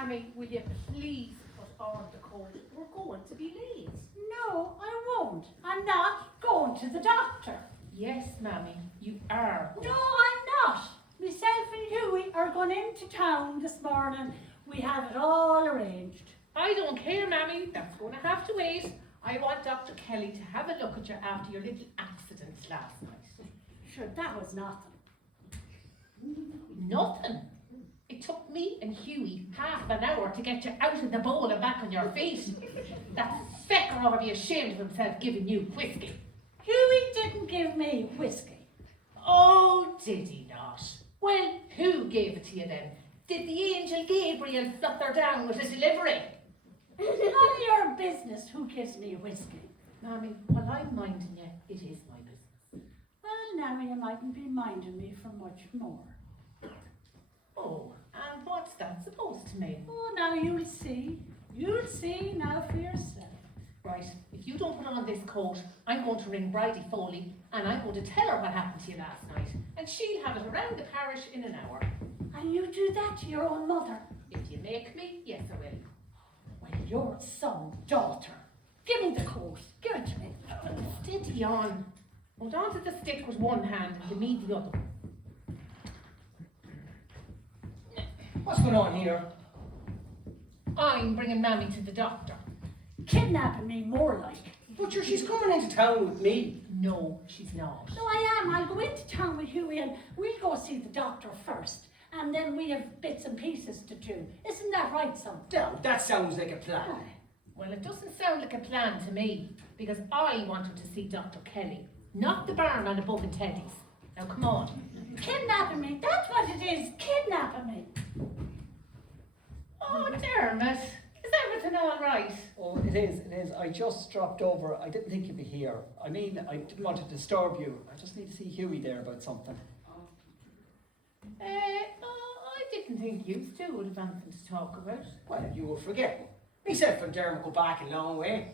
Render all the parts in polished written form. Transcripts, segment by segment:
Mammy, will you please put on the coat? We're going to be late. No, I won't. I'm not going to the doctor. Yes, Mammy, you are. No, I'm not. Myself and Hughie are going into town this morning. We have it all arranged. I don't care, Mammy. That's going to have to wait. I want Dr. Kelly to have a look at you after your little accident last night. Sure, that was nothing. Nothing. It took me and Hughie half an hour to get you out of the bowl and back on your feet. That fecker ought to be ashamed of himself giving you whiskey. Hughie didn't give me whiskey. Oh, did he not? Well, who gave it to you then? Did the angel Gabriel flutter down with a delivery? None of your business who gives me whiskey. Mammy, while I'm minding you, it is my business. Well, now you mightn't be minding me for much more. Oh, and what's that supposed to mean? Oh, now you'll see. You'll see now for yourself. Right, if you don't put on this coat, I'm going to ring Bridie Foley and I'm going to tell her what happened to you last night. And she'll have it around the parish in an hour. And you do that to your own mother? If you make me, yes I will. Well, you're some daughter. Give me the coat. Give it to me. Steady on. Hold on to the stick with one hand and give me the other. What's going on here? I'm bringing Mammy to the doctor. Kidnapping me more like. But she's coming into town with me. No, she's not. No, I am. I'll go into town with Hughie and we'll go see the doctor first. And then we have bits and pieces to do. Isn't that right, son? Now, that sounds like a plan. Well, it doesn't sound like a plan to me, because I wanted to see Dr. Kelly, not the barman above in Teddy's. Now, come on. Kidnapping me. That's what it is. Kidnapping me. Oh, Dermot, is everything all right? Oh, it is. I just dropped over. I didn't think you'd be here. I mean, I didn't want to disturb you. I just need to see Hughie there about something. I didn't think you two would have anything to talk about. Well, you were forgetting. Myself and Dermot go back a long way.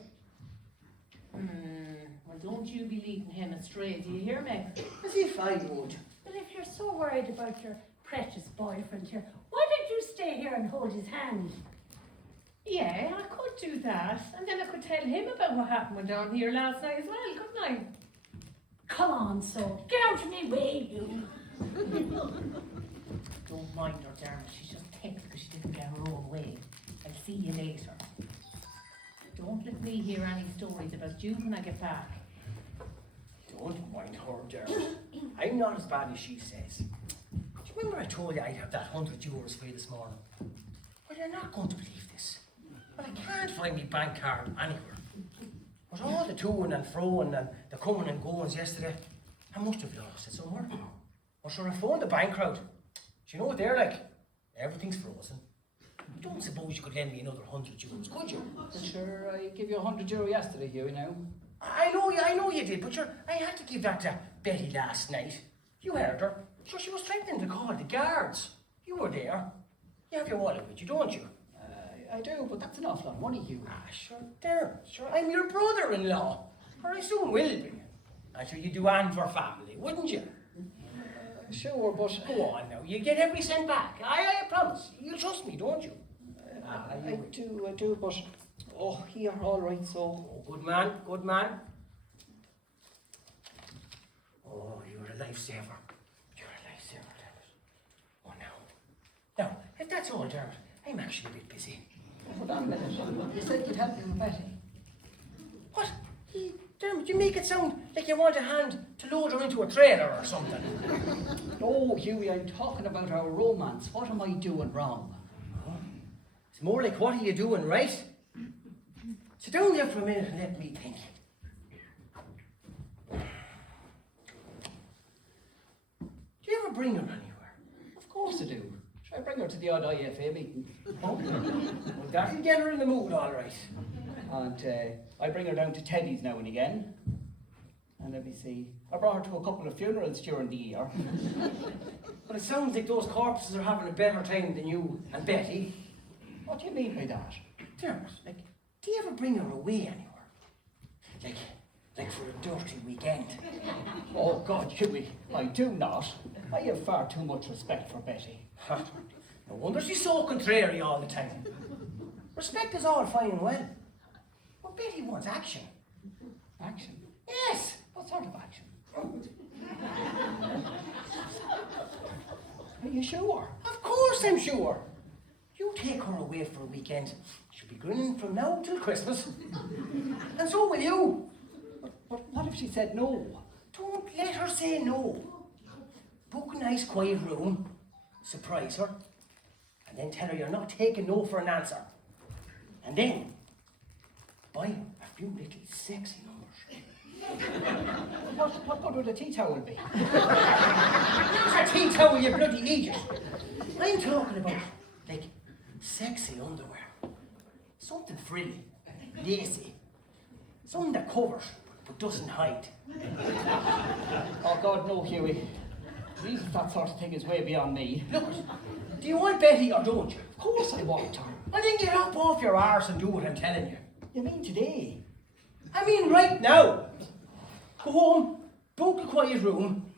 Well, don't you be leading him astray, do you hear me? As if I would. But if you're so worried about your precious boyfriend here, why don't you stay here and hold his hand? Yeah, I could do that. And then I could tell him about what happened down here last night as well, couldn't I? Come on, so get out of me way, you. Don't mind her, Dermot. She's just ticked because she didn't get her own way. I'll see you later. Don't let me hear any stories about you when I get back. Don't mind her, Dermot. I'm not as bad as she says. Do you remember I told you I'd have that €100 for you this morning? Well, you're not going to believe this. But I can't find my bank card anywhere. With all the toing and froing and the coming and goings yesterday, I must have lost it somewhere. Or sure, I phoned the bank crowd. Do you know what they're like? Everything's frozen. I don't suppose you could lend me another €100, could you? But sure, I gave you €100 yesterday, Hughie, now. I know you did, but sure, I had to give that to Betty last night. You heard her. Sure, she was threatening to call the guards. You were there. You have your wallet with you, don't you? I do, but that's an awful lot of money, Hughie. Sure, there. Sure, I'm your brother-in-law. Or I soon will be. I'm sure you'd do and for family, wouldn't you? Sure, but... Go on now, you get every cent back. I promise. You trust me, don't you? I do, but... Oh, here, all right, so... Oh, good man, good man. Oh, you're a lifesaver. You're a lifesaver, Dermot. Oh, no. Now, if that's all, Dermot, I'm actually a bit busy. Hold on a minute. You said you'd help me with Betty. What? Dermot, you make it sound like you want a hand to load her into a trailer or something. No, Hughie, I'm talking about our romance. What am I doing wrong? Oh, it's more like, what are you doing right? Sit down there for a minute and let me think. Do you ever bring her anywhere? Of course I do. Should I bring her to the odd IFA meeting? Oh, well, that'll get her in the mood, all right. And I bring her down to Teddy's now and again. And let me see. I brought her to a couple of funerals during the year. But it sounds like those corpses are having a better time than you and Betty. What do you mean by that? Dermot, like, do you ever bring her away anywhere? Like for a dirty weekend? Oh God, Hughie, I do not. I have far too much respect for Betty. No wonder she's so contrary all the time. Respect is all fine and well. But Betty wants action. Action? Yes. What sort of action? Are you sure? Of course I'm sure. You take her away for a weekend. She'll be grinning from now till Christmas. And so will you. But what if she said no? Don't let her say no. Book a nice quiet room, surprise her, and then tell her you're not taking no for an answer. And then, buy her a few little sexy numbers. What good would a tea towel be? Use a tea towel, you bloody idiot. I'm talking about, like, sexy underwear. Something frilly, lacy. Something that covers, but doesn't hide. Oh God, no, Hughie. Please, that sort of thing is way beyond me. Look, do you want Betty or don't you? Of course I want her. Well, then get up off your arse and do what I'm telling you. You mean today? I mean right now. Go home, book a quiet room,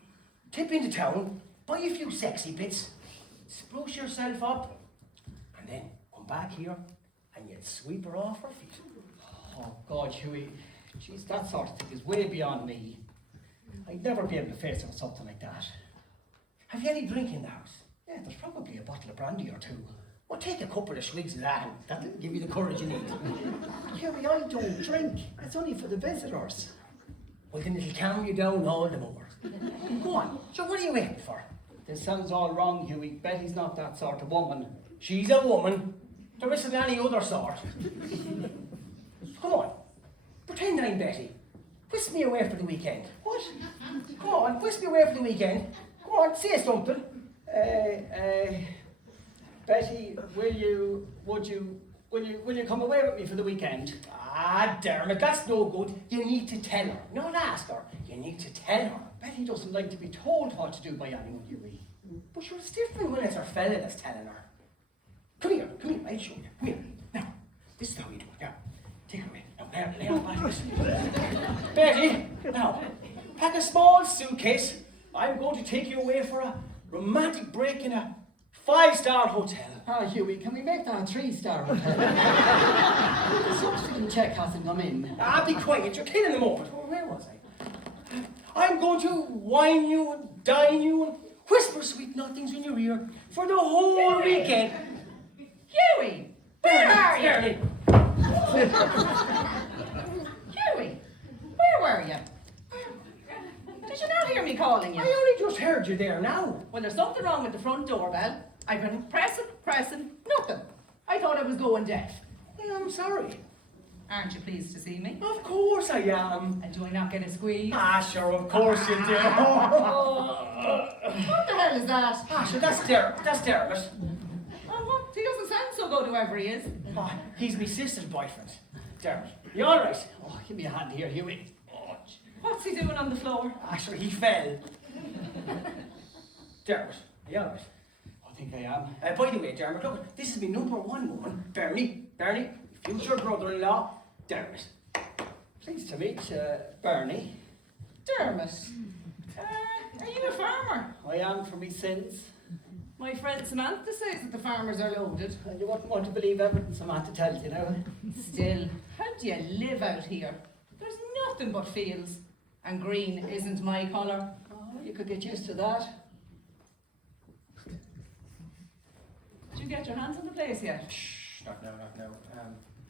tip into town, buy a few sexy bits, spruce yourself up, and then come back here and you'd sweep her off her feet. Oh God, Hughie. Jeez, that sort of thing is way beyond me. I'd never be able to face her with something like that. Have you any drink in the house? Yeah, there's probably a bottle of brandy or two. Well, take a couple of swigs of that and that'll give you the courage you need. Hughie, I don't drink. It's only for the visitors. Well, then it'll calm you down all the more. Go on, so what are you waiting for? This sounds all wrong, Hughie. Betty's not that sort of woman. She's a woman. There isn't any other sort. Come on, pretend I'm Betty. Whisk me away for the weekend. What? Come on, whisk me away for the weekend. Come on, say something. Betty, will you come away with me for the weekend? Ah, Dermot, that's no good. You need to tell her, not ask her. You need to tell her. Betty doesn't like to be told what to do by anyone, Hughie. But sure, it's different when it's her fella that's telling her. Come here, I'll show you. Come here. Now, this is how you do it. Now, take her away. Now, lay on back this. Betty, now, pack a small suitcase. I'm going to take you away for a romantic break in a 5-star hotel. Ah, Hughie, can we make that a 3-star hotel? The subsidy check hasn't come in. Ah, be quiet, you're killing the moment. Where was I? I'm going to wine you and dine you and whisper sweet nothings in your ear for the whole weekend. Hughie! Where are you? Barely. Hughie! Where were you? Did you not hear me calling you? I only just heard you there now. Well, there's something wrong with the front doorbell. I've been pressing, nothing. I thought I was going deaf. Well, I'm sorry. Aren't you pleased to see me? Of course I am. And do I not get a squeeze? Ah, sure, of course you do. What the hell is that? Ah, sure, that's Dermot. Oh, what? He doesn't sound so good, whoever he is. Ah, he's my sister's boyfriend. Dermot, you alright? Oh, give me a hand here, Hughie. Oh, What's he doing on the floor? Ah, sure, he fell. Dermot, you alright? I think I am. By the way, Dermot, look, this is my #1 woman, Bernie, future brother-in-law, Dermot. Pleased to meet Bernie. Dermot. Are you a farmer? I am for me sins. My friend Samantha says that the farmers are loaded. And you wouldn't want to believe everything Samantha tells you now. Still, how do you live out here? There's nothing but fields. And green isn't my colour. Oh, you could get used to that. Did you get your hands on the place yet? Shh, not now.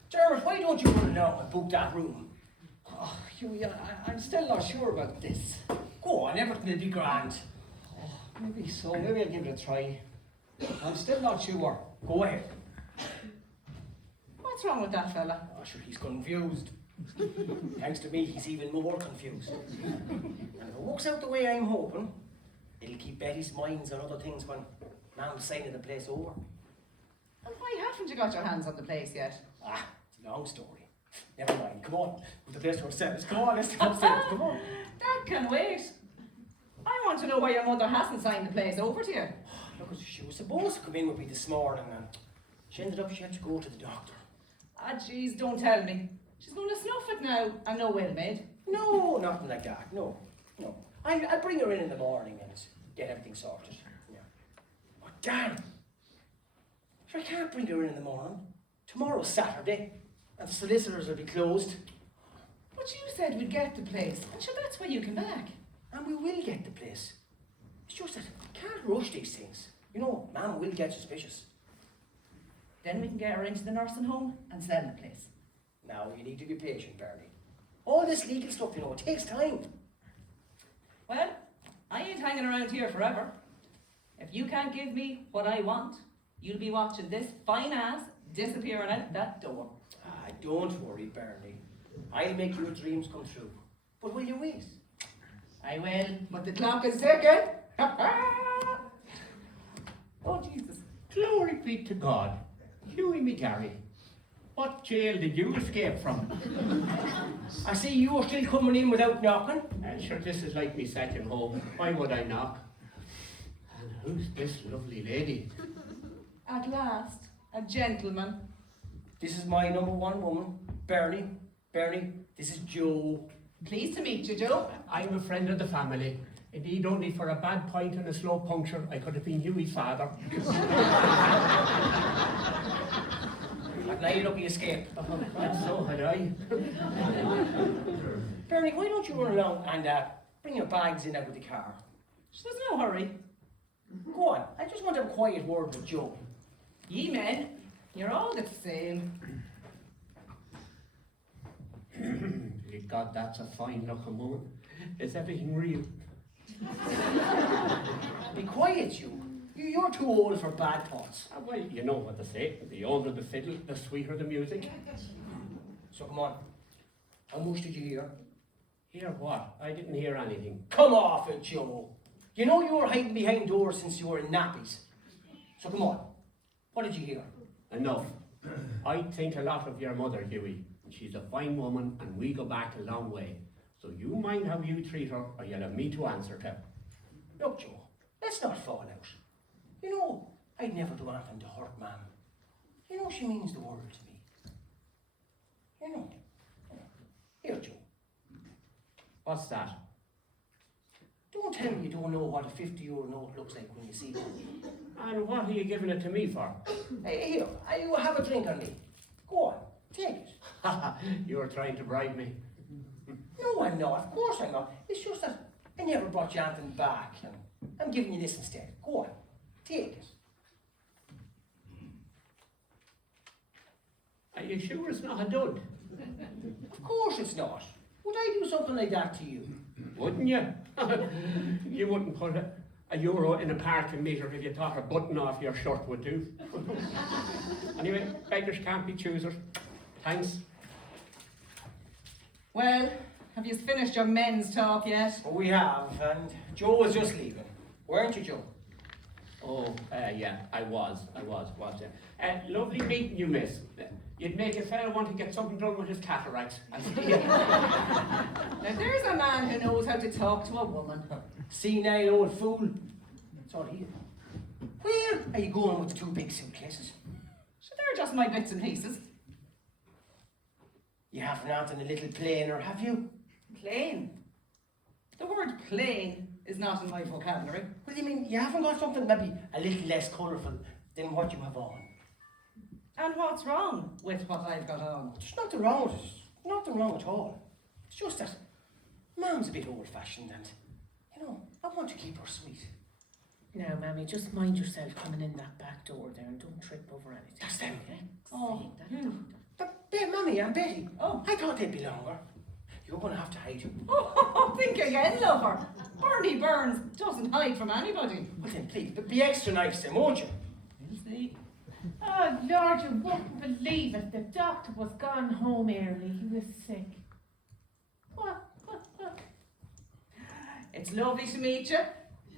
Dermot, why don't you run now and book that room? Oh, Hughie, I'm still not sure about this. Go on, everything will be grand. Oh, maybe so. Maybe I'll give it a try. I'm still not sure. Go ahead. What's wrong with that fella? Oh, sure, he's confused. Thanks to me, he's even more confused. And if it works out the way I'm hoping, it'll keep Betty's minds on other things when Mam's signing the place over. And why haven't you got your hands on the place yet? Ah, it's a long story. Never mind, come on. With the place to ourselves. Come on, let's go upstairs, come on. That can wait. I want to know why your mother hasn't signed the place over to you. Look, she was supposed to come in with me this morning and she ended up she had to go to the doctor. Ah, jeez, don't tell me. She's going to snuff it now and no will made. No, nothing like that, no. I'll bring her in the morning and get everything sorted. Yeah. Oh, Dan, Sure, I can't bring her in the morning. Tomorrow's Saturday, and the solicitors will be closed. But you said we'd get the place, and sure, that's why you came back. And we will get the place. It's just that I can't rush these things. You know, Mum will get suspicious. Then we can get her into the nursing home and sell the place. Now, you need to be patient, Bernie. All this legal stuff, you know, it takes time. Well, I ain't hanging around here forever. If you can't give me what I want, you'll be watching this fine ass disappearing out that door. Ah, don't worry, Bernie. I'll make your dreams come true. But will you wait? I will, but the clock is ticking. Oh, Jesus. Glory be to God. Hughie McGarry. What jail did you escape from? I see you're still coming in without knocking. Sure, this is like me second home. Why would I knock? And who's this lovely lady? At last, a gentleman. This is my number one woman, Bernie. Bernie, this is Joe. Pleased to meet you, Joe. I'm a friend of the family. Indeed, only for a bad pint and a slow puncture, I could have been Hughie's father. I've now you lucky escape. And so had I. Bernie, why don't you run along and bring your bags in out with the car? There's no hurry. Go on, I just want a quiet word with Joe. Ye men, you're all the same. God, that's a fine looking woman. Is everything real? Be quiet, you. You're too old for bad thoughts. Well, you know what they say. The older the fiddle, the sweeter the music. So come on. How much did you hear? Hear what? I didn't hear anything. Come off it, Joe. You know you were hiding behind doors since you were in nappies. So come on. What did you hear? Enough. I think a lot of your mother, Hughie. She's a fine woman and we go back a long way. So you mind how you treat her or you'll have me to answer to. Look, Joe, let's not fall out. You know, I'd never do anything to hurt Mam. You know she means the world to me. You know. Here, Joe. What's that? Don't tell me you don't know what a 50-euro note looks like when you see it. And what are you giving it to me for? Hey, here, you have a drink on me. Go on, take it. You're trying to bribe me. No, I'm not. Of course I'm not. It's just that I never brought you anything back. And I'm giving you this instead. Go on, take it. Are you sure it's not a dud? Of course it's not. Would I do something like that to you? Wouldn't you? You wouldn't put a euro in a parking meter if you thought a button off your shirt would do. Anyway, beggars can't be choosers. Thanks. Well, have you finished your men's talk yet? Well, we have, and Joe was just leaving. Weren't you, Joe? Oh, yeah, I was, yeah. Lovely meeting you, miss. You'd make a fella want to get something done with his cataracts. Now there's a man who knows how to talk to a woman. Senile old fool. That's all he is. Where are you going with the two big suitcases? So they're just my bits and pieces. You haven't anything a little plainer, have you? Plain. The word plain is not in my vocabulary. What do you mean? You haven't got something maybe a little less colourful than what you have on? And what's wrong with what I've got on? There's nothing wrong with it. Nothing wrong at all. It's just that Mom's a bit old-fashioned and, you know, I want to keep her sweet. Now, Mammy, just mind yourself coming in that back door there and don't trip over anything. That's them. Oh, Mummy and Betty. Oh. I thought they'd be longer. You're going to have to hide. Oh, think again, lover. Bernie Burns doesn't hide from anybody. Well then, please, but be extra nice then, won't you? We'll see. Oh, Lord, you wouldn't believe it. The doctor was gone home early. He was sick. What? It's lovely to meet you.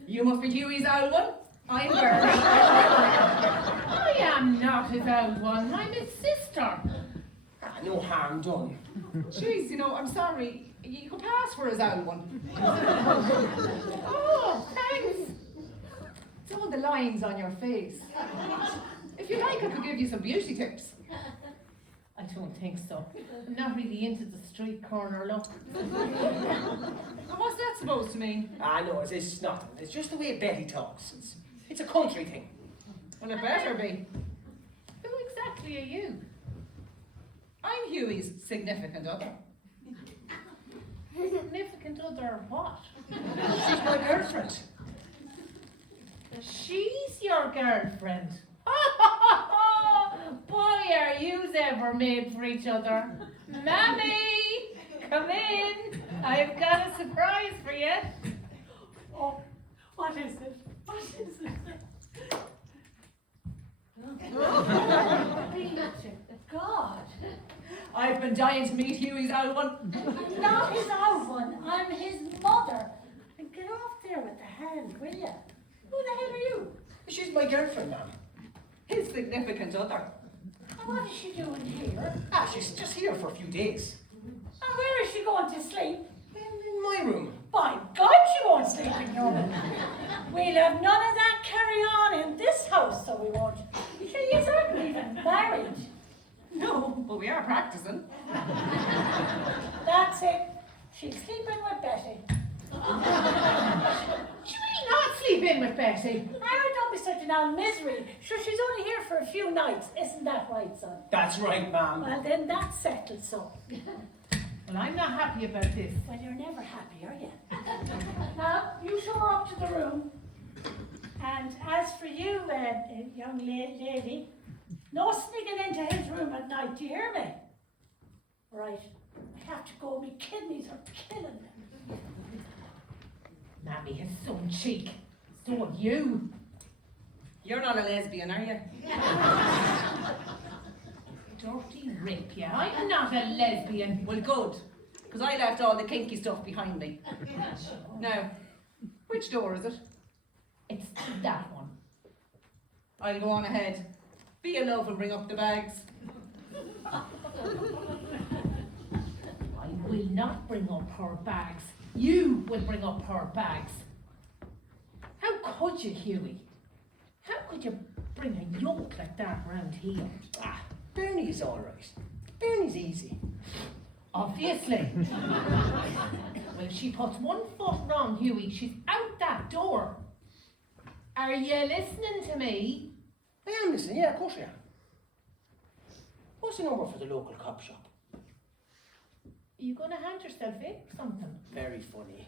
You must be Hughie's old one. I'm Bernie. I am not his old one. I'm his sister. Ah, no harm done. Jeez, you know, I'm sorry. You could pass for his old one. Oh, thanks. It's all the lines on your face. If you like, I could give you some beauty tips. I don't think so. I'm not really into the street corner look. And what's that supposed to mean? Ah, no, it's nothing. It's just the way Betty talks. It's a country thing. Well, it better be. exactly are you? I'm Huey's significant other. Significant other what? She's my girlfriend. She's your girlfriend. Boy, are yous ever made for each other. Mammy, come in. I've got a surprise for you. Oh, what is it? What is it? God. I've been dying to meet Huey's old one. I'm not his old one. I'm his mother. And get off there with the hand, will you? Who the hell are you? She's my girlfriend, ma'am. His significant other. And what is she doing here? Ah, she's just here for a few days. And where is she going to sleep? In my room. By God, she won't sleep in your room. We'll have none of that carry on in this house, so we won't. She isn't even married. No, but we are practicing. That's it. She's sleeping with Betty. She will not sleep in with Betty. Oh, don't be such an old misery. Sure, she's only here for a few nights. Isn't that right, son? That's right, ma'am. Well, then that's settled, so. Well, I'm not happy about this. Well, you're never happy, are you? Now, you show her up to the room. And as for you, young lady, no sneaking into his room at night, do you hear me? Right, I have to go, my kidneys are killing me. Mammy has some cheek. So have you. You're not a lesbian, are you? Dirty rip, yeah. I'm not a lesbian. Well, good. Because I left all the kinky stuff behind me. Now, which door is it? It's that one. I'll go on ahead. Be a love and bring up the bags. I will not bring up her bags. You will bring up her bags. How could you, Huey? How could you bring a yoke like that round here? Ah, Bernie's all right. Bernie's easy. Obviously. Well, if she puts one foot wrong, Huey, she's out that door. Are you listening to me? I am listening, yeah, of course I am. What's the number for the local cop shop? Are you going to hand yourself in or something? Very funny.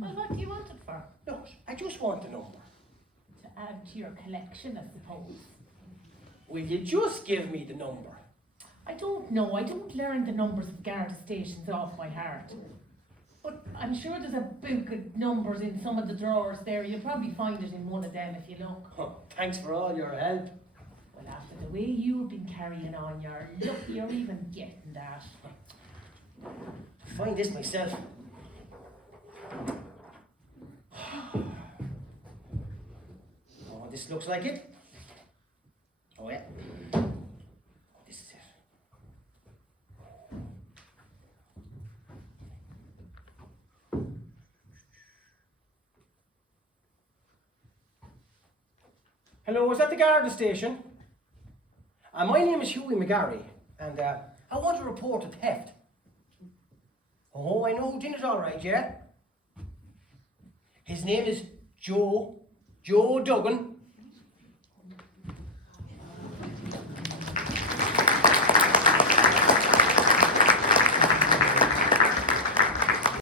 Well, what do you want it for? Look, I just want the number. To add to your collection, I suppose. Will you just give me the number? I don't know. I don't learn the numbers of Garda stations off by heart. But I'm sure there's a book of numbers in some of the drawers there. You'll probably find it in one of them if you look. Huh, thanks for all your help. Well, after the way you've been carrying on, you're lucky you're even getting that. I'll find this myself. Oh, this looks like it. Oh, yeah. This is it. Hello, is that the Garda station? My name is Huey McGarry, and I want to report a theft. Oh, I know who did it all right, yeah? His name is Joe Duggan,